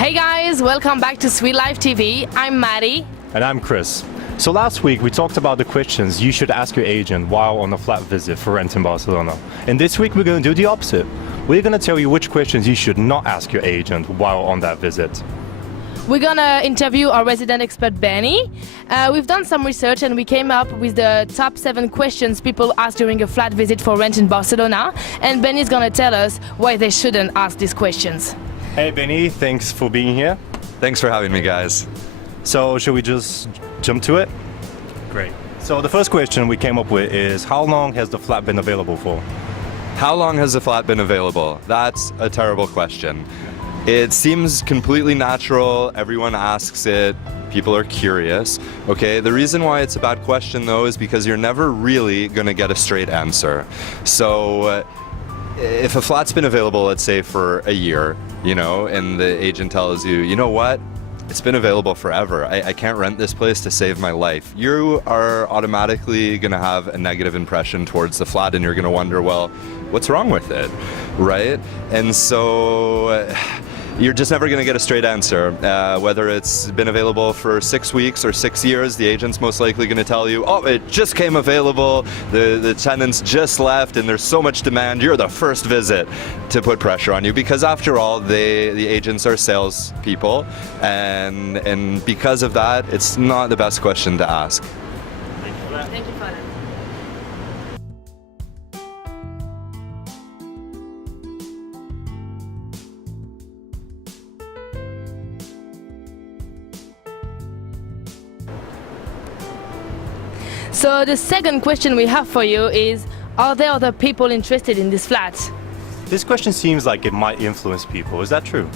Hey guys, welcome back to SuiteLife TV. I'm Maddie. And I'm Chris. So last week we talked about the questions you should ask your agent while on a flat visit for rent in Barcelona. And this week we're going to do the opposite. We're going to tell you which questions you should not ask your agent while on that visit. We're gonna interview our resident expert Benny. We've done some research and we came up with the top 7 questions people ask during a flat visit for rent in Barcelona. And Benny's gonna tell us why they shouldn't ask these questions. Hey Benny, thanks for being here. Thanks for having me, guys. So should we just jump to it? Great. So the first question we came up with is, how long has the flat been available for? How long has the flat been available? That's a terrible question. It seems completely natural. Everyone asks it. People are curious. Okay, the reason why it's a bad question though is because you're never really going to get a straight answer. So if a flat's been available, let's say for a year, and the agent tells you, you know what? It's been available forever. I can't rent this place to save my life. You are automatically going to have a negative impression towards the flat and you're going to wonder, well, what's wrong with it, right? And so you're just never going to get a straight answer. Whether it's been available for 6 weeks or 6 years, the agent's most likely going to tell you, oh, it just came available, the tenants just left, and there's so much demand, you're the first visit, to put pressure on you. Because after all, the agents are salespeople, and because of that, it's not the best question to ask. Thank you for that. Thank you for that. So the second question we have for you is, are there other people interested in this flat? This question seems like it might influence people. Is that true?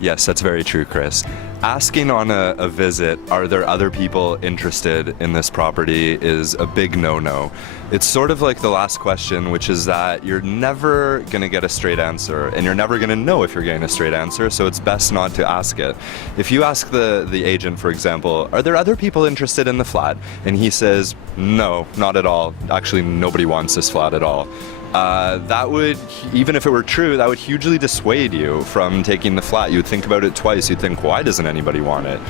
Yes, that's very true, Chris. Asking on a visit, are there other people interested in this property, is a big no-no. It's sort of like the last question, which is that you're never going to get a straight answer, and you're never going to know if you're getting a straight answer, so it's best not to ask it. If you ask the agent, for example, are there other people interested in the flat? And he says, no, not at all. Actually, nobody wants this flat at all. That would, even if it were true, that would hugely dissuade you from taking the flat. You would think about it twice. You'd think, why doesn't anybody want it?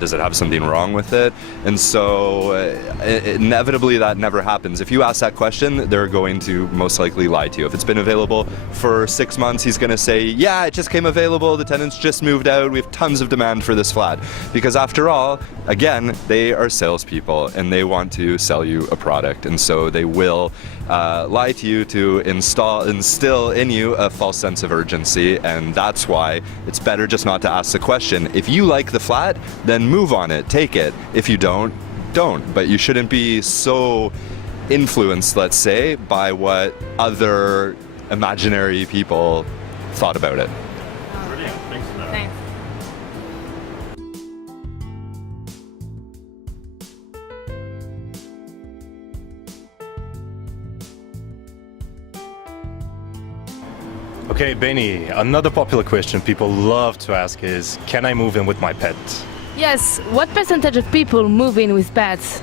Does it have something wrong with it? And so inevitably that never happens. If you ask that question, they're going to most likely lie to you. If it's been available for 6 months, he's going to say, yeah, it just came available. The tenants just moved out. We have tons of demand for this flat. Because after all, again, they are salespeople and they want to sell you a product. And so they will lie to you to instill in you a false sense of urgency, and that's why it's better just not to ask the question. If you like the flat, then move on it, take it. If you don't. But you shouldn't be so influenced, let's say, by what other imaginary people thought about it. Brilliant. Thanks for that. Thanks. Okay, Benny, another popular question people love to ask is, can I move in with my pet? Yes, what percentage of people move in with pets?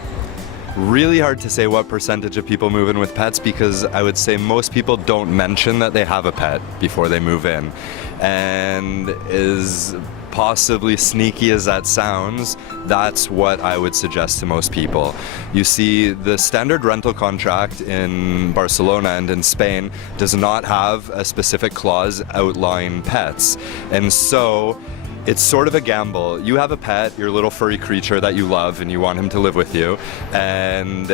Really hard to say what percentage of people move in with pets, because I would say most people don't mention that they have a pet before they move in. And as possibly sneaky as that sounds, that's what I would suggest to most people. You see, the standard rental contract in Barcelona and in Spain does not have a specific clause outlining pets. And so it's sort of a gamble. You have a pet, your little furry creature that you love and you want him to live with you, and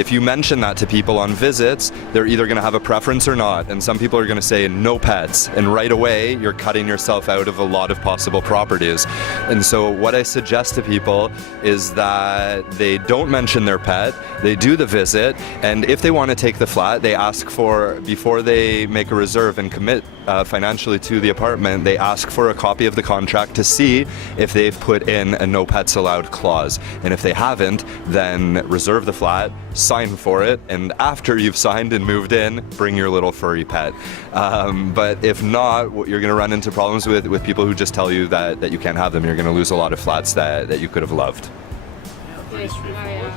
if you mention that to people on visits, they're either going to have a preference or not, and some people are going to say no pets, and right away you're cutting yourself out of a lot of possible properties. And so what I suggest to people is that they don't mention their pet, they do the visit, and if they want to take the flat, they ask for, before they make a reserve and commit financially to the apartment, they ask for a copy of the contract to see if they've put in a no pets allowed clause. And if they haven't, then reserve the flat, sign for it, and after you've signed and moved in, bring your little furry pet. But if not, you're going to run into problems with people who just tell you that you can't have them. You're going to lose a lot of flats that you could have loved. Yeah, pretty straightforward.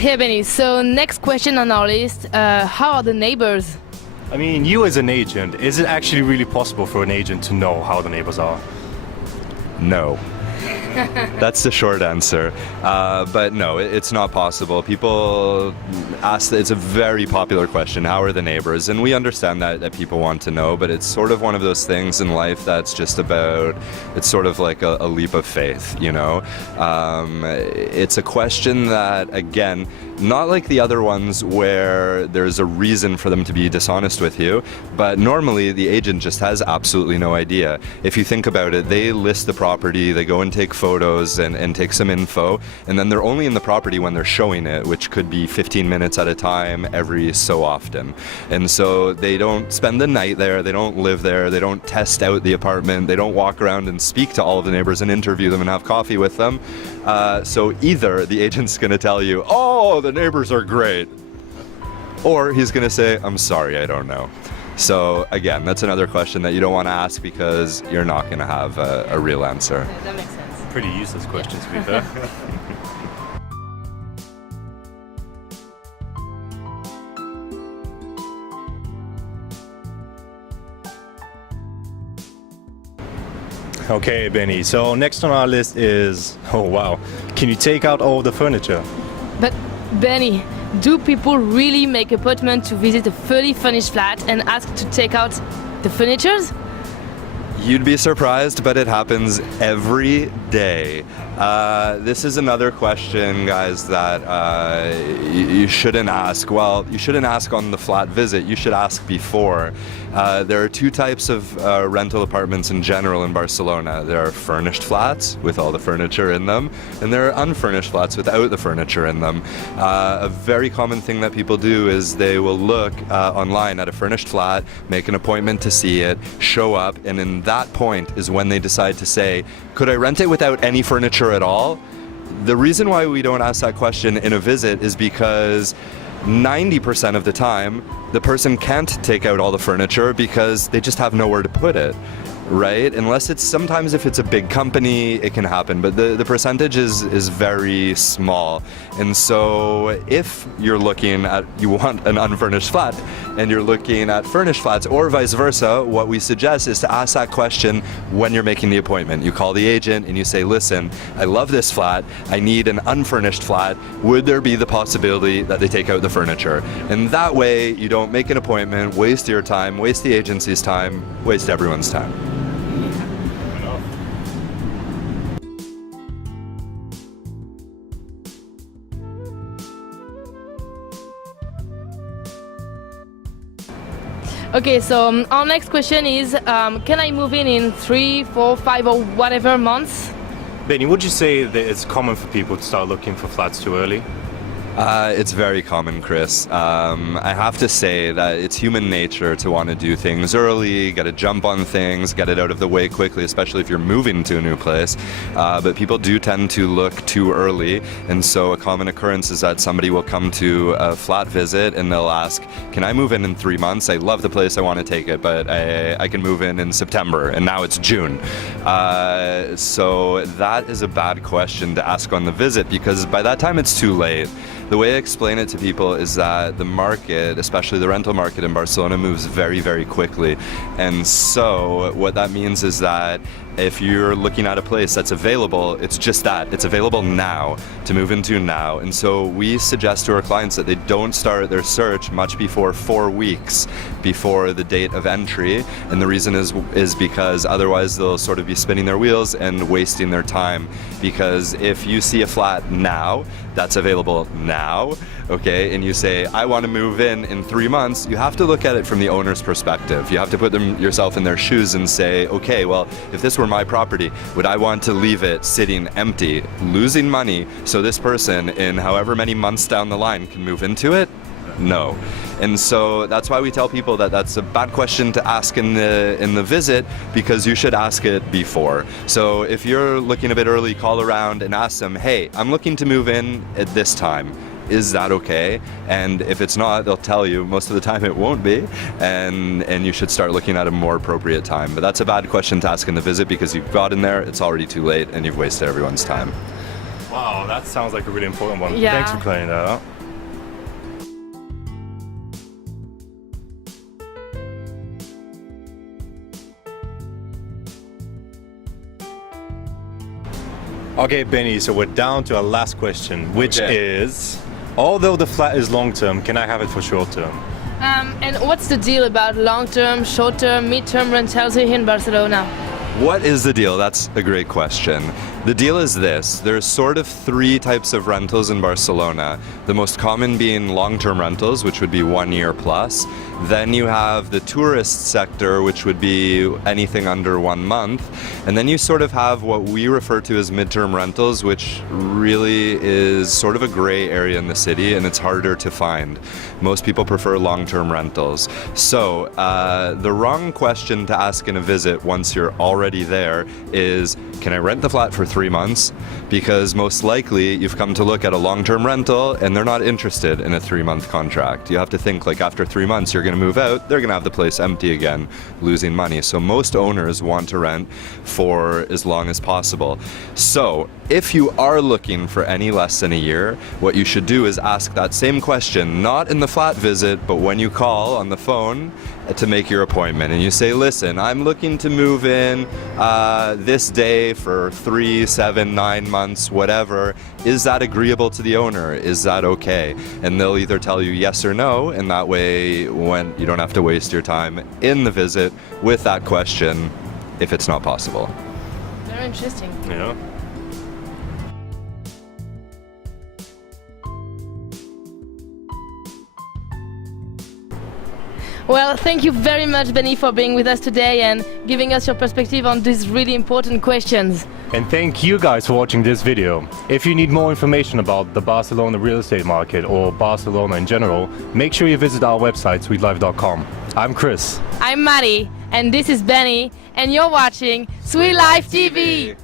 Hey Benny, so next question on our list, how are the neighbors? I mean, you as an agent, is it actually really possible for an agent to know how the neighbors are? No. That's the short answer. But no, it's not possible. People ask, it's a very popular question, how are the neighbors? And we understand that people want to know, but it's sort of one of those things in life that's just about, it's sort of like a leap of faith, you know? It's a question that, again, not like the other ones where there's a reason for them to be dishonest with you, but normally the agent just has absolutely no idea. If you think about it, they list the property, they go and take photos and take some info, and then they're only in the property when they're showing it, which could be 15 minutes at a time every so often. And so they don't spend the night there, they don't live there, they don't test out the apartment, they don't walk around and speak to all of the neighbors and interview them and have coffee with them. So either the agent's going to tell you, oh, the neighbors are great, or he's going to say, I'm sorry, I don't know. So again, that's another question that you don't want to ask because you're not going to have a real answer. Yeah, that makes sense. Pretty useless questions, to be fair. Okay, Benny, so next on our list is, oh wow, can you take out all the furniture? But Benny, do people really make appointment to visit a fully furnished flat and ask to take out the furnitures? You'd be surprised, but it happens every day. This is another question, guys, that you shouldn't ask. Well, you shouldn't ask on the flat visit. You should ask before. There are two types of rental apartments in general in Barcelona. There are furnished flats with all the furniture in them, and there are unfurnished flats without the furniture in them. A very common thing that people do is they will look online at a furnished flat, make an appointment to see it, show up, and in that point is when they decide to say, could I rent it without any furniture at all? The reason why we don't ask that question in a visit is because 90% of the time, the person can't take out all the furniture because they just have nowhere to put it, right? Unless it's, sometimes if it's a big company, it can happen, but the percentage is very small. And so if you're looking at, you want an unfurnished flat, and you're looking at furnished flats, or vice versa, what we suggest is to ask that question when you're making the appointment. You call the agent and you say, listen, I love this flat, I need an unfurnished flat, would there be the possibility that they take out the furniture? And that way, you don't make an appointment, waste your time, waste the agency's time, waste everyone's time. Okay, so our next question is, can I move in 3, 4, 5 or whatever months? Benny, would you say that it's common for people to start looking for flats too early? It's very common, Chris. I have to say that it's human nature to want to do things early, get a jump on things, get it out of the way quickly, especially if you're moving to a new place. But people do tend to look too early, and so a common occurrence is that somebody will come to a flat visit and they'll ask, can I move in 3 months? I love the place, I want to take it, but I can move in September, and now it's June. So that is a bad question to ask on the visit, because by that time it's too late. The way I explain it to people is that the market, especially the rental market in Barcelona, moves very, very quickly. And so what that means is that if you're looking at a place that's available, it's just that. It's available now, to move into now. And so we suggest to our clients that they don't start their search much before 4 weeks before the date of entry. And the reason is because otherwise they'll sort of be spinning their wheels and wasting their time. Because if you see a flat now, that's available now, okay, and you say, I want to move in 3 months, you have to look at it from the owner's perspective. You have to put yourself in their shoes and say, okay, well, if this were my property, would I want to leave it sitting empty, losing money, so this person in however many months down the line can move into it? No. And so that's why we tell people that that's a bad question to ask in the visit, because you should ask it before. So if you're looking a bit early, call around and ask them, hey, I'm looking to move in at this time. Is that okay? And if it's not, they'll tell you. Most of the time it won't be, and you should start looking at a more appropriate time. But that's a bad question to ask in the visit, because you've got in there, it's already too late, and you've wasted everyone's time. Wow, that sounds like a really important one. Yeah. Thanks for clearing that up. Okay, Benny, so we're down to our last question, which is, although the flat is long-term, can I have it for short-term? And what's the deal about long-term, short-term, mid-term rentals here in Barcelona? What is the deal? That's a great question. The deal is this. There's sort of three types of rentals in Barcelona. The most common being long-term rentals, which would be 1 year plus. Then you have the tourist sector, which would be anything under 1 month. And then you sort of have what we refer to as midterm rentals, which really is sort of a gray area in the city, and it's harder to find. Most people prefer long-term rentals. So the wrong question to ask in a visit once you're already there is, can I rent the flat for 3 months? Because most likely you've come to look at a long-term rental and they're not interested in a 3-month contract. You have to think like after 3 months you're going to move out, they're going to have the place empty again, losing money. So most owners want to rent for as long as possible. So if you are looking for any less than a year, what you should do is ask that same question, not in the flat visit, but when you call on the phone to make your appointment. And you say, listen, I'm looking to move in this day for 3, 7, 9 months, whatever. Is that agreeable to the owner? Is that okay? And they'll either tell you yes or no, and that way when you don't have to waste your time in the visit with that question if it's not possible. Very interesting. Yeah. Well, thank you very much, Benny, for being with us today and giving us your perspective on these really important questions. And thank you guys for watching this video. If you need more information about the Barcelona real estate market or Barcelona in general, make sure you visit our website, SuiteLife.com. I'm Chris. I'm Maddie, and this is Benny, and you're watching SuiteLife TV.